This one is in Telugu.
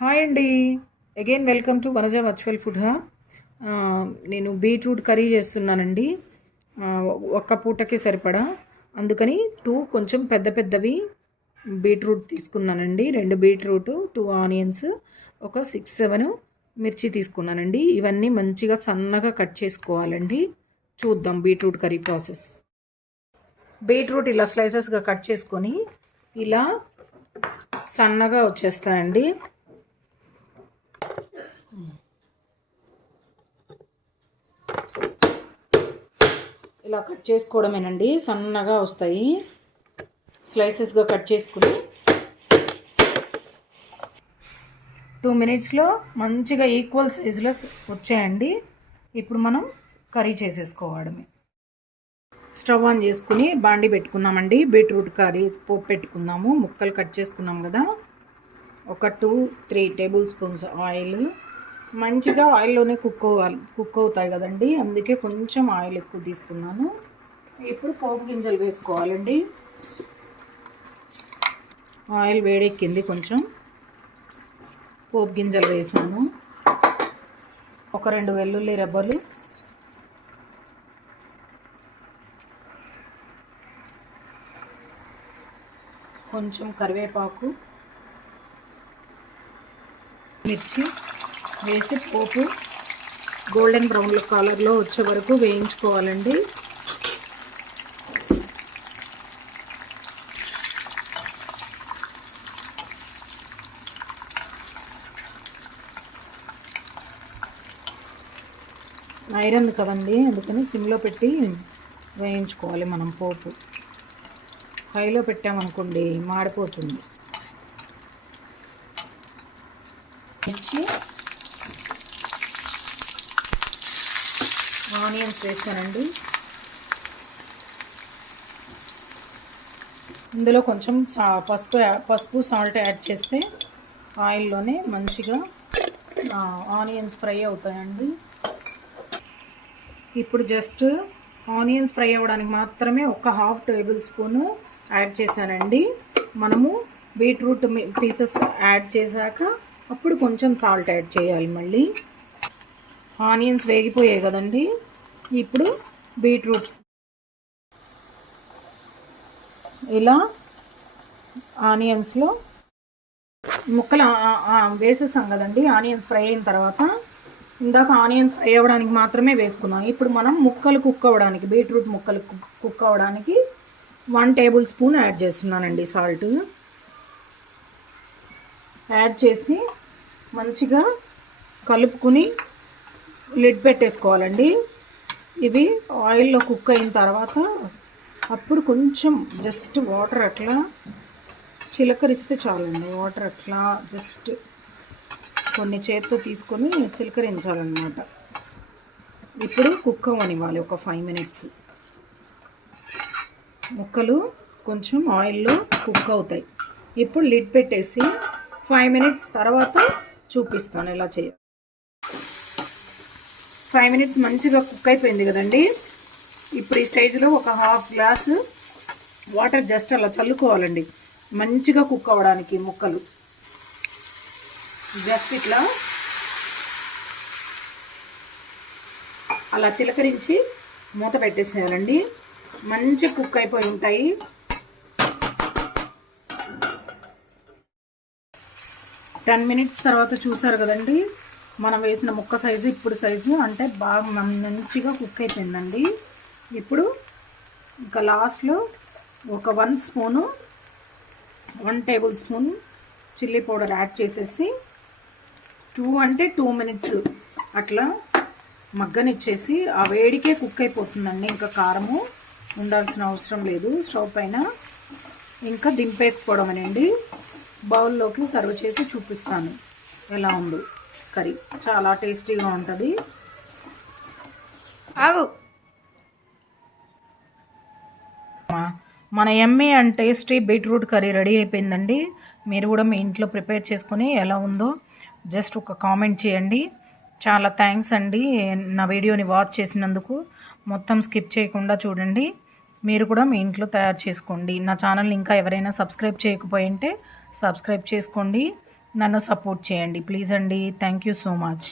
హాయ్ అండి. Again welcome to Vanaja virtual food hub. నేను బీట్రూట్ కర్రీ చేస్తున్నానండి. ఒక్క పూటకి సరిపడా. అందుకని కొంచెం పెద్ద పెద్దవి బీట్రూట్ తీసుకున్నానండి. 2 బీట్రూట్, 2 ఆనియన్స్, ఒక 6-7 మిర్చి తీసుకున్నానండి. ఇవన్నీ మంచిగా సన్నగా కట్ చేసుకోవాలండి. చూద్దాం బీట్రూట్ కర్రీ ప్రాసెస్. బీట్రూట్ ఇలా స్లైసెస్గా కట్ చేసుకొని ఇలా సన్నగా వచ్చేస్తాయండి. ఇలా కట్ చేసుకోవడమేనండి, సన్నగా వస్తాయి. స్లైసెస్గా కట్ చేసుకుని 2 మినిట్స్లో మంచిగా ఈక్వల్ సైజులో వచ్చాయండి. ఇప్పుడు మనం కర్రీ చేసేసుకోవడమే. స్టవ్ ఆన్ చేసుకుని బాండి పెట్టుకున్నామండి. బీట్రూట్ కర్రీ పోపు పెట్టుకుందాము. ముక్కలు కట్ చేసుకున్నాం కదా. ఒక 2-3 టేబుల్ స్పూన్స్ ఆయిల్. మంచిగా ఆయిల్లోనే కుక్ అవుతాయి కదండి, అందుకే కొంచెం ఆయిల్ ఎక్కువ తీసుకున్నాను. ఇప్పుడు పోపు గింజలు వేసుకోవాలండి. ఆయిల్ వేడెక్కింది, కొంచెం పోపు గింజలు వేసాను. ఒక 2 వెల్లుల్లి రెబ్బలు, కొంచెం కరివేపాకు, మిర్చి వేసి పోపు గోల్డెన్ బ్రౌన్ కలర్లో వచ్చే వరకు వేయించుకోవాలండి. ఐరన్ కదండి, అందుకని సిమ్లో పెట్టి వేయించుకోవాలి మనం. పోపు హైలో పెట్టామనుకోండి మాడిపోతుంది. మిర్చి, ఆనియన్స్ వేసానండి. ఇందులో కొంచెం పసుపు సాల్ట్ యాడ్ చేస్తే ఆయిల్లోనే మంచిగా ఆనియన్స్ ఫ్రై అవుతాయండి. ఇప్పుడు జస్ట్ ఆనియన్స్ ఫ్రై అవ్వడానికి మాత్రమే ఒక 1/2 టేబుల్ స్పూన్ యాడ్ చేశానండి. మనము బీట్రూట్ పీసెస్ యాడ్ చేశాక అప్పుడు కొంచెం సాల్ట్ యాడ్ చేయాలి మళ్ళీ. ఆనియన్స్ వేగిపోయాయి కదండి. ఇప్పుడు బీట్రూట్ ఇలా ఆనియన్స్లో ముక్కలు వేసేసాం కదండి. ఆనియన్స్ ఫ్రై అయిన తర్వాత ఇందాక ఆనియన్స్ ఫ్రై అవ్వడానికి మాత్రమే వేసుకున్నాం. ఇప్పుడు మనం ముక్కలు కుక్ అవ్వడానికి, బీట్రూట్ ముక్కలు కుక్ అవ్వడానికి 1 టేబుల్ స్పూన్ యాడ్ చేస్తున్నానండి సాల్ట్. యాడ్ చేసి మంచిగా కలుపుకుని లిడ్ పెట్టేసుకోవాలండి. ఇవి ఆయిల్లో కుక్ అయిన తర్వాత అప్పుడు కొంచెం జస్ట్ వాటర్ అట్లా చిలకరిస్తే చాలండి. వాటర్ అట్లా జస్ట్ కొన్ని చేతితో తీసుకొని చిలకరించాలన్నమాట. ఇప్పుడు కుక్ అవ్వనివ్వాలి ఒక 5 మినిట్స్. ముక్కలు కొంచెం ఆయిల్లో కుక్ అవుతాయి. ఇప్పుడు లిడ్ పెట్టేసి 5 మినిట్స్ తర్వాత చూపిస్తాను ఎలా చేయాలి. 5 మినిట్స్ మంచిగా కుక్ అయిపోయింది కదండి. ఇప్పుడు ఈ స్టేజ్లో ఒక 1/2 గ్లాసు వాటర్ జస్ట్ అలా చల్లుకోవాలండి, మంచిగా కుక్ అవ్వడానికి. ముక్కలు జస్ట్ ఇట్లా అలా చిలకరించి మూత పెట్టేసేయాలండి. మంచిగా కుక్ అయిపోయి ఉంటాయి. టెన్ మినిట్స్ తర్వాత చూసారు కదండి, మనం వేసిన ముక్క సైజు ఇప్పుడు సైజు అంటే బాగా మంచిగా కుక్ అయిపోయిందండి. ఇప్పుడు ఇంకా లాస్ట్లో ఒక 1 table spoon chilli powder add చేసేసి 2 మినిట్స్ అట్లా మగ్గనిచ్చేసి ఆ వేడికే కుక్ అయిపోతుందండి. ఇంకా కారము ఉండాల్సిన అవసరం లేదు స్టవ్ పైన. ఇంకా దింపేసుకోవడమేనండి. బౌల్లోకి సర్వ్ చేసి చూపిస్తాను ఎలా ఉందో. కర్రీ చాలా టేస్టీగా ఉంటుంది. మన యమ్మీ and tasty beetroot curry ready అయిపోయిందండి. మీరు కూడా మీ ఇంట్లో ప్రిపేర్ చేసుకుని ఎలా ఉందో జస్ట్ ఒక కామెంట్ చేయండి. చాలా థ్యాంక్స్ అండి నా వీడియోని వాచ్ చేసినందుకు. మొత్తం స్కిప్ చేయకుండా చూడండి. మీరు కూడా మీ ఇంట్లో తయారు చేసుకోండి. నా ఛానల్ని ఇంకా ఎవరైనా సబ్స్క్రైబ్ చేయకపోయింటే సబ్స్క్రైబ్ చేసుకోండి. నన్ను సపోర్ట్ చేయండి ప్లీజ్ అండి. Thank you so much.